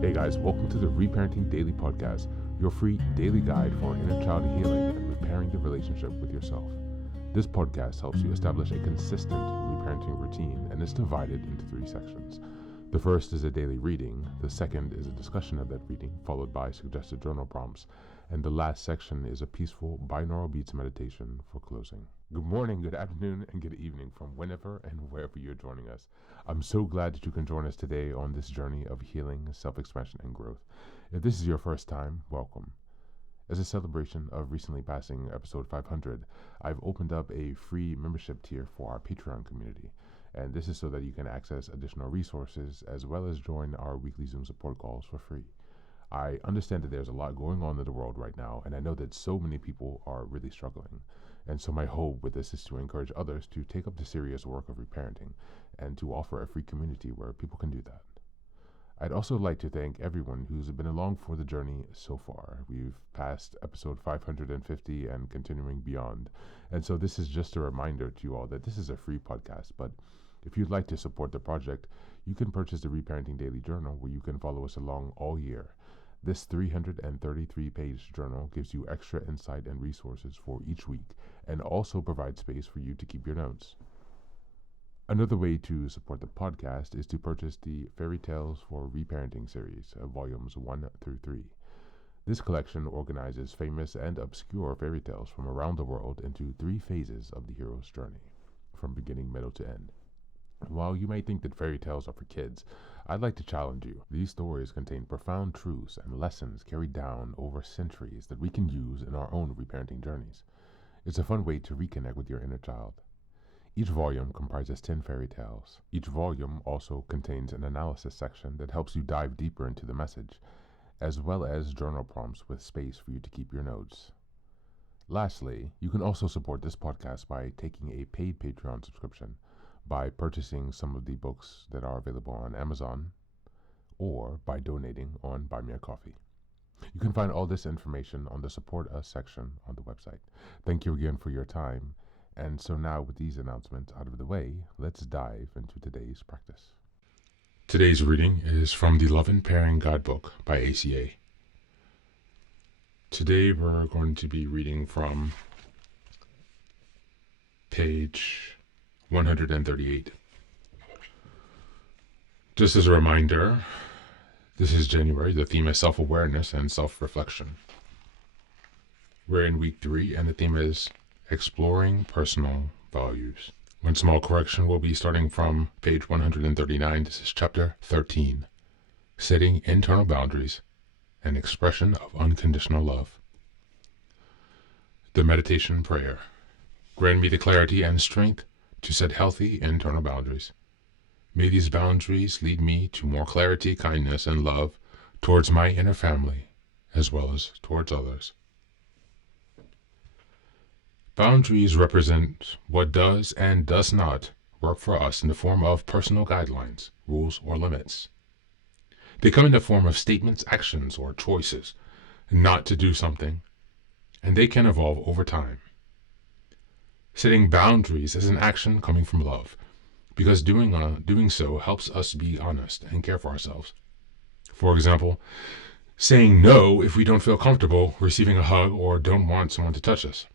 Hey guys, welcome to the Reparenting Daily podcast, your free daily guide for inner child healing and repairing the relationship with yourself. This podcast helps you establish a consistent reparenting routine and is divided into 3 sections. The first is a daily reading, the second is a discussion of that reading, followed by suggested journal prompts, and the last section is a peaceful binaural beats meditation for closing. Good morning, good afternoon, and good evening from whenever and wherever you're joining us. I'm so glad that you can join us today on this journey of healing, self-expansion, and growth. If this is your first time, welcome. As a celebration of recently passing episode 500, I've opened up a free membership tier for our Patreon community. And this is so that you can access additional resources as well as join our weekly Zoom support calls for free. I understand that there's a lot going on in the world right now, and I know that so many people are really struggling. And so my hope with this is to encourage others to take up the serious work of reparenting and to offer a free community where people can do that. I'd also like to thank everyone who's been along for the journey so far. We've passed episode 550 and continuing beyond. And so this is just a reminder to you all that this is a free podcast, but if you'd like to support the project, you can purchase the Reparenting Daily Journal where you can follow us along all year. This 333-page journal gives you extra insight and resources for each week and also provides space for you to keep your notes. Another way to support the podcast is to purchase the Fairy Tales for Reparenting series, volumes 1 through 3. This collection organizes famous and obscure fairy tales from around the world into 3 phases of the hero's journey, from beginning, middle, to end. While you may think that fairy tales are for kids, I'd like to challenge you. These stories contain profound truths and lessons carried down over centuries that we can use in our own reparenting journeys. It's a fun way to reconnect with your inner child. Each volume comprises 10 fairy tales. Each volume also contains an analysis section that helps you dive deeper into the message, as well as journal prompts with space for you to keep your notes. Lastly, you can also support this podcast by taking a paid Patreon subscription, by purchasing some of the books that are available on Amazon, or by donating on Buy Me a Coffee. You can find all this information on the Support Us section on the website. Thank you again for your time. And so now with these announcements out of the way, let's dive into today's practice. Today's reading is from the Love and Pairing Guidebook by ACA. Today we're going to be reading from page 138. Just as a reminder, this is January. The theme is self-awareness and self-reflection. We're in week 3 and the theme is exploring personal values. One small correction will be starting from page 139. This is chapter 13, setting internal boundaries, an expression of unconditional love. The meditation prayer. Grant me the clarity and strength to set healthy internal boundaries. May these boundaries lead me to more clarity, kindness, and love towards my inner family, as well as towards others. Boundaries represent what does and does not work for us in the form of personal guidelines, rules, or limits. They come in the form of statements, actions, or choices not to do something, and they can evolve over time. Setting boundaries is an action coming from love, because doing so helps us be honest and care for ourselves. For example, saying no if we don't feel comfortable receiving a hug or don't want someone to touch us.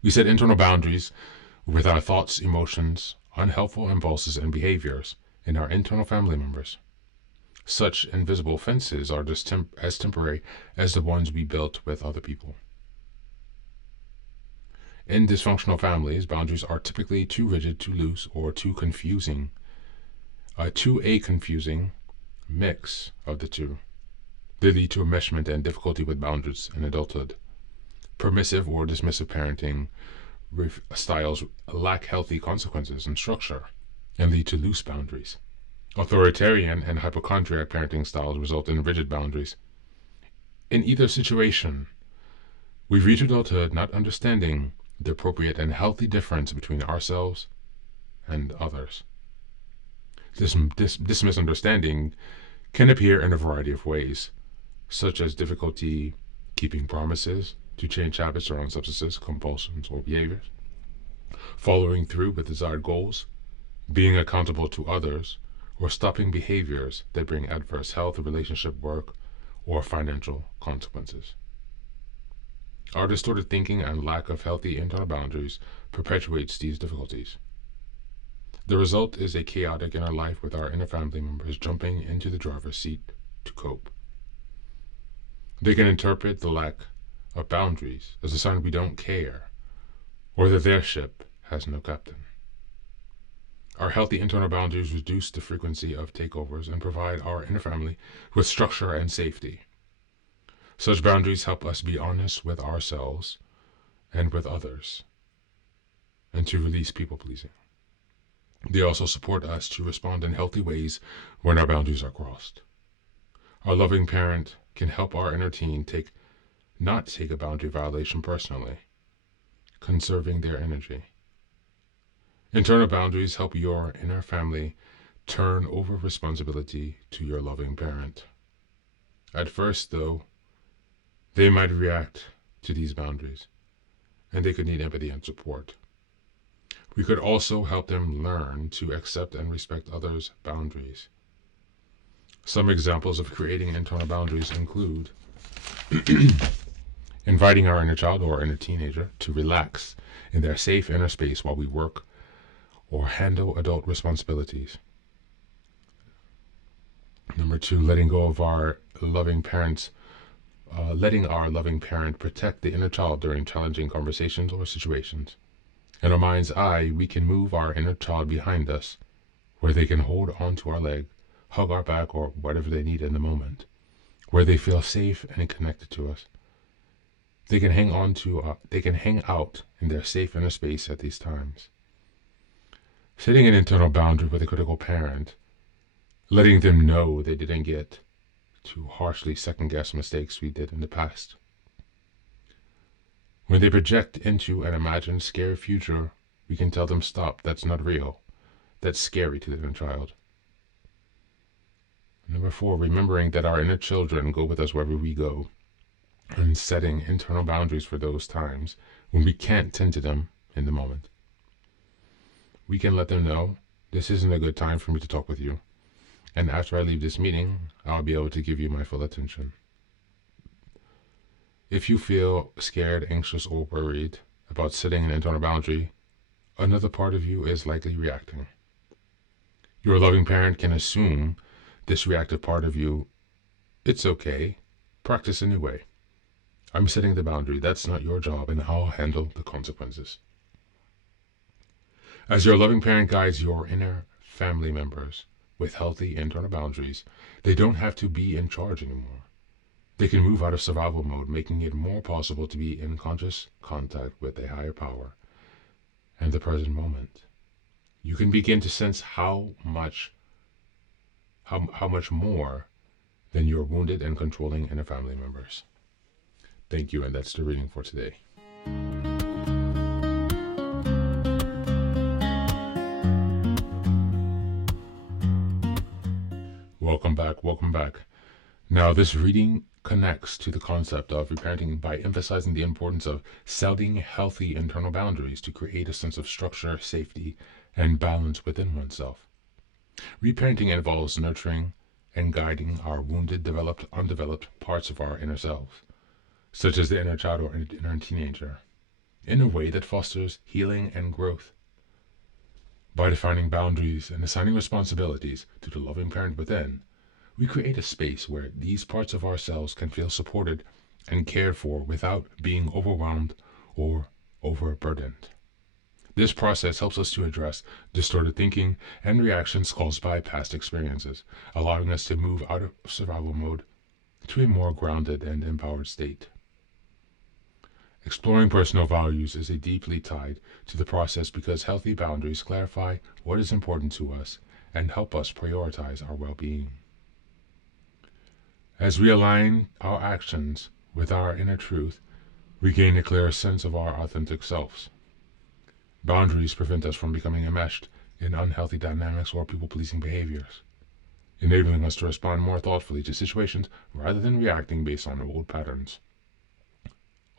We set internal boundaries with our thoughts, emotions, unhelpful impulses, and behaviors in our internal family members. Such invisible fences are just as temporary as the ones we built with other people. In dysfunctional families, boundaries are typically too rigid, too loose, or too confusing. A confusing mix of the two. They lead to enmeshment and difficulty with boundaries in adulthood. Permissive or dismissive parenting styles lack healthy consequences and structure and lead to loose boundaries. Authoritarian and hypochondriac parenting styles result in rigid boundaries. In either situation, we reach adulthood not understanding the appropriate and healthy difference between ourselves and others. This misunderstanding can appear in a variety of ways, such as difficulty keeping promises, to change habits around substances, compulsions, or behaviors, following through with desired goals, being accountable to others, or stopping behaviors that bring adverse health, relationship, work, or financial consequences. Our distorted thinking and lack of healthy internal boundaries perpetuates these difficulties. The result is a chaotic inner life with our inner family members jumping into the driver's seat to cope. They can interpret the lack of boundaries as a sign we don't care, or that their ship has no captain. Our healthy internal boundaries reduce the frequency of takeovers and provide our inner family with structure and safety. Such boundaries help us be honest with ourselves and with others, and to release people-pleasing. They also support us to respond in healthy ways when our boundaries are crossed. Our loving parent can help our inner teen not take a boundary violation personally, conserving their energy. Internal boundaries help your inner family turn over responsibility to your loving parent. At first, though, they might react to these boundaries, and they could need empathy and support. We could also help them learn to accept and respect others' boundaries. Some examples of creating internal boundaries include inviting our inner child or inner teenager to relax in their safe inner space while we work or handle adult responsibilities. Number 2, letting our loving parent protect the inner child during challenging conversations or situations. In our mind's eye, we can move our inner child behind us, where they can hold onto our leg, hug our back, or whatever they need in the moment, where they feel safe and connected to us. They can hang out in their safe inner space at these times. Setting an internal boundary with a critical parent, letting them know they didn't get to harshly second-guess mistakes we did in the past. When they project into an imagined scary future, we can tell them, stop, that's not real. That's scary to the inner child. Number 4, remembering that our inner children go with us wherever we go, and setting internal boundaries for those times when we can't tend to them in the moment. We can let them know, this isn't a good time for me to talk with you, and after I leave this meeting, I'll be able to give you my full attention. If you feel scared, anxious, or worried about setting an internal boundary, another part of you is likely reacting. Your loving parent can assume this reactive part of you, it's okay, practice anyway. I'm setting the boundary, that's not your job, and I'll handle the consequences. As your loving parent guides your inner family members with healthy internal boundaries, they don't have to be in charge anymore. They can move out of survival mode, making it more possible to be in conscious contact with a higher power and the present moment. You can begin to sense how much more than your wounded and controlling inner family members. Thank you, and that's the reading for today. Welcome back. Now, this reading connects to the concept of reparenting by emphasizing the importance of setting healthy internal boundaries to create a sense of structure, safety, and balance within oneself. Reparenting involves nurturing and guiding our wounded, undeveloped parts of our inner selves, such as the inner child or inner teenager, in a way that fosters healing and growth. By defining boundaries and assigning responsibilities to the loving parent within, we create a space where these parts of ourselves can feel supported and cared for without being overwhelmed or overburdened. This process helps us to address distorted thinking and reactions caused by past experiences, allowing us to move out of survival mode to a more grounded and empowered state. Exploring personal values is deeply tied to the process because healthy boundaries clarify what is important to us and help us prioritize our well-being. As we align our actions with our inner truth, we gain a clearer sense of our authentic selves. Boundaries prevent us from becoming enmeshed in unhealthy dynamics or people-pleasing behaviors, enabling us to respond more thoughtfully to situations rather than reacting based on old patterns.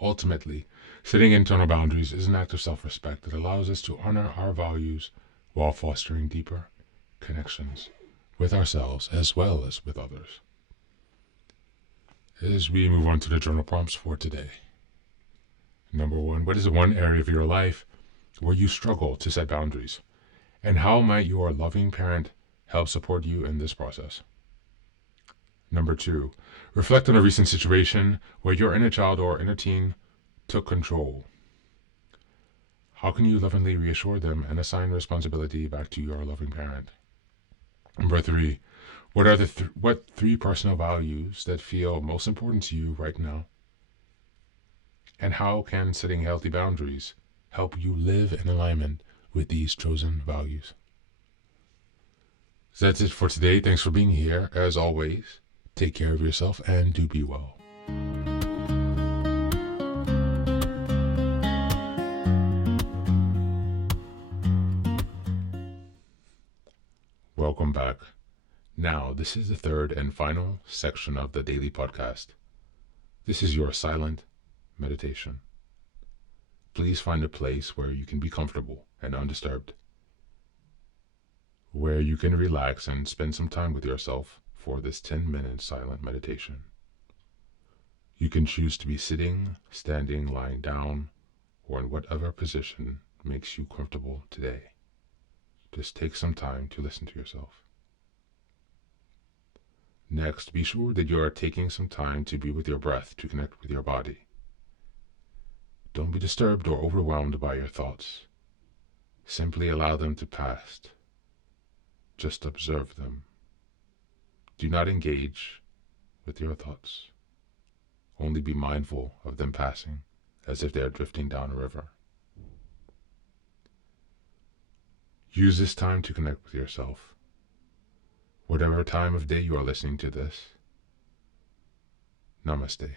Ultimately, setting internal boundaries is an act of self-respect that allows us to honor our values while fostering deeper connections with ourselves as well as with others. As we move on to the journal prompts for today. Number 1, what is the one area of your life where you struggle to set boundaries? And how might your loving parent help support you in this process? Number 2, reflect on a recent situation where your inner child or inner teen took control. How can you lovingly reassure them and assign responsibility back to your loving parent? Number 3, what are what 3 personal values that feel most important to you right now? And how can setting healthy boundaries help you live in alignment with these chosen values? So that's it for today. Thanks for being here. As always, take care of yourself and do be well. Welcome back. Now, this is the third and final section of the daily podcast. This is your silent meditation. Please find a place where you can be comfortable and undisturbed, where you can relax and spend some time with yourself for this 10-minute silent meditation. You can choose to be sitting, standing, lying down, or in whatever position makes you comfortable today. Just take some time to listen to yourself. Next, be sure that you are taking some time to be with your breath to connect with your body. Don't be disturbed or overwhelmed by your thoughts. Simply allow them to pass. Just observe them. Do not engage with your thoughts. Only be mindful of them passing, as if they are drifting down a river. Use this time to connect with yourself. Whatever time of day you are listening to this, Namaste.